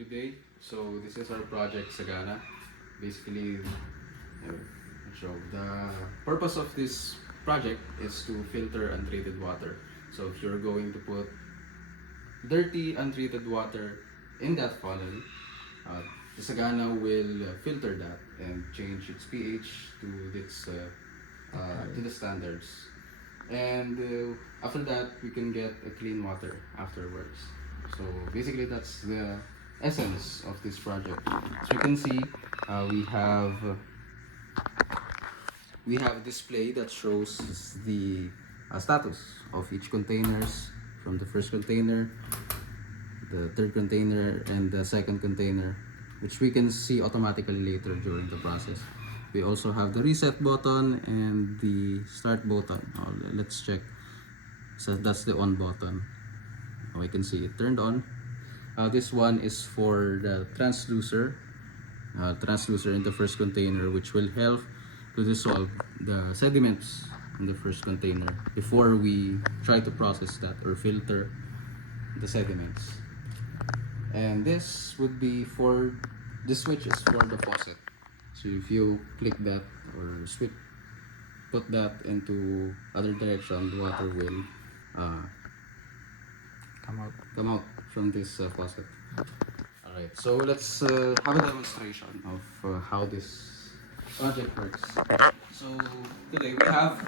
Good day. So this is our project Sagana. Basically, so the purpose of this project is to filter untreated water. So if you're going to put dirty untreated water in that funnel, uh, the Sagana will filter that and change its pH to the standards. And after that, we can get a clean water afterwards. So basically, that's the essence of this project. So you can see, we have a display that shows the status of each containers, from the first container, the third container, and the second container, which we can see automatically later during the process. We also have the reset button and the start button. Let's check. So that's the on button. We can see it turned on. This one is for the transducer in the first container, which will help to dissolve the sediments in the first container before we try to process that or filter the sediments. And this would be for the switches for the faucet. So if you click that or put that into other direction, the water will come out from this faucet. Alright, so let's have a demonstration of how this project works. So today we have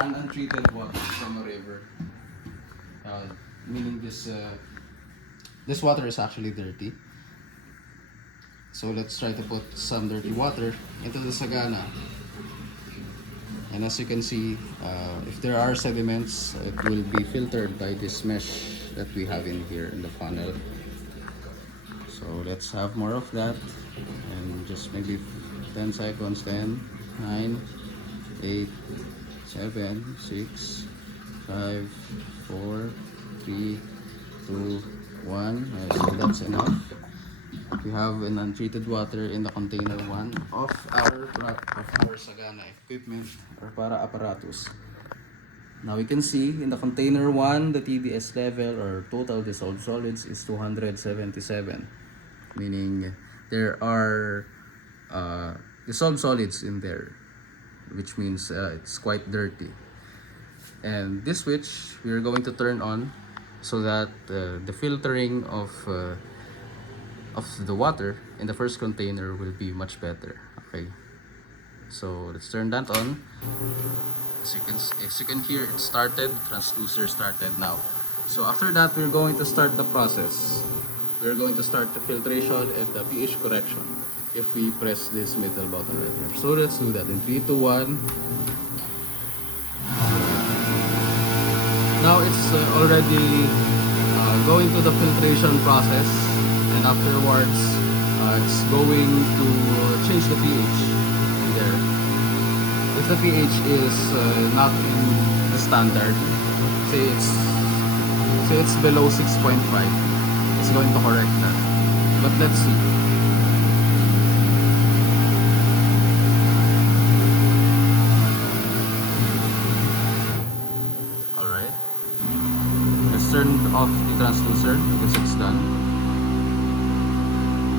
an untreated water from a river, meaning this water is actually dirty. So let's try to put some dirty water into the Sagana. And as you can see, if there are sediments, it will be filtered by this mesh that we have in here in the funnel. So let's have more of that, and just maybe 10 seconds. 10, 9, 8, 7, 6, 5, 4, 3, 2, 1. So that's enough. We have an untreated water in the container 1 of our Sagana equipment or para apparatus. Now we can see in the container 1, the TDS level or total dissolved solids is 277, meaning there are dissolved solids in there, which means it's quite dirty. And this switch we are going to turn on so that the filtering of the water in the first container will be much better. Okay, so let's turn that on. As you can hear, it started. Transducer started now. So after that, we're going to start the process. We're going to start the filtration and the pH correction if we press this middle button right here. So let's do that in 3, 2, 1. Now it's already going to the filtration process, and afterwards it's going to change the pH in there. If the pH is not in the standard, say it's below 6.5, it's going to correct that. But let's see. Alright, let's turn off the transducer because it's done.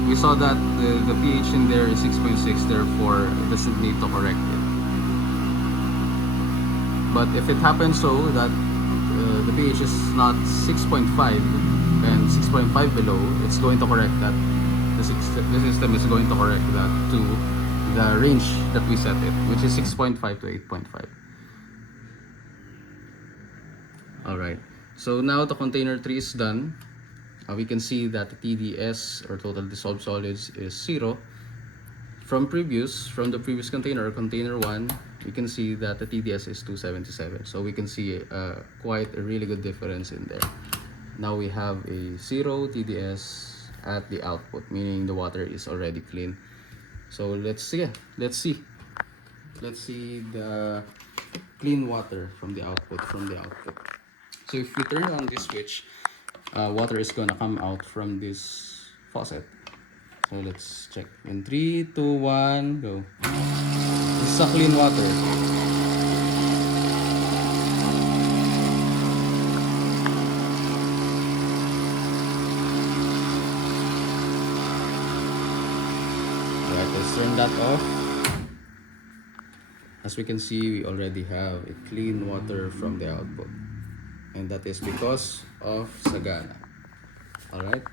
We saw that the pH in there is 6.6, therefore it doesn't need to correct it. But if it happens so that the pH is not 6.5 and 6.5 below, it's going to correct that. The system is going to correct that to the range that we set it, which is 6.5 to 8.5. Alright, so now the container 3 is done. We can see that the TDS or total dissolved solids is 0. From the previous container, container 1, we can see that the TDS is 277. So we can see quite a really good difference in there. Now we have a 0 TDS at the output, meaning the water is already clean. So let's see the clean water from the output. So if we turn on this switch, water is gonna come out from this faucet. So let's check in 3, 2, 1, go. This is a clean water. Let's turn that off. As we can see, we already have a clean water from the output. And that is because of Sagana. Alright?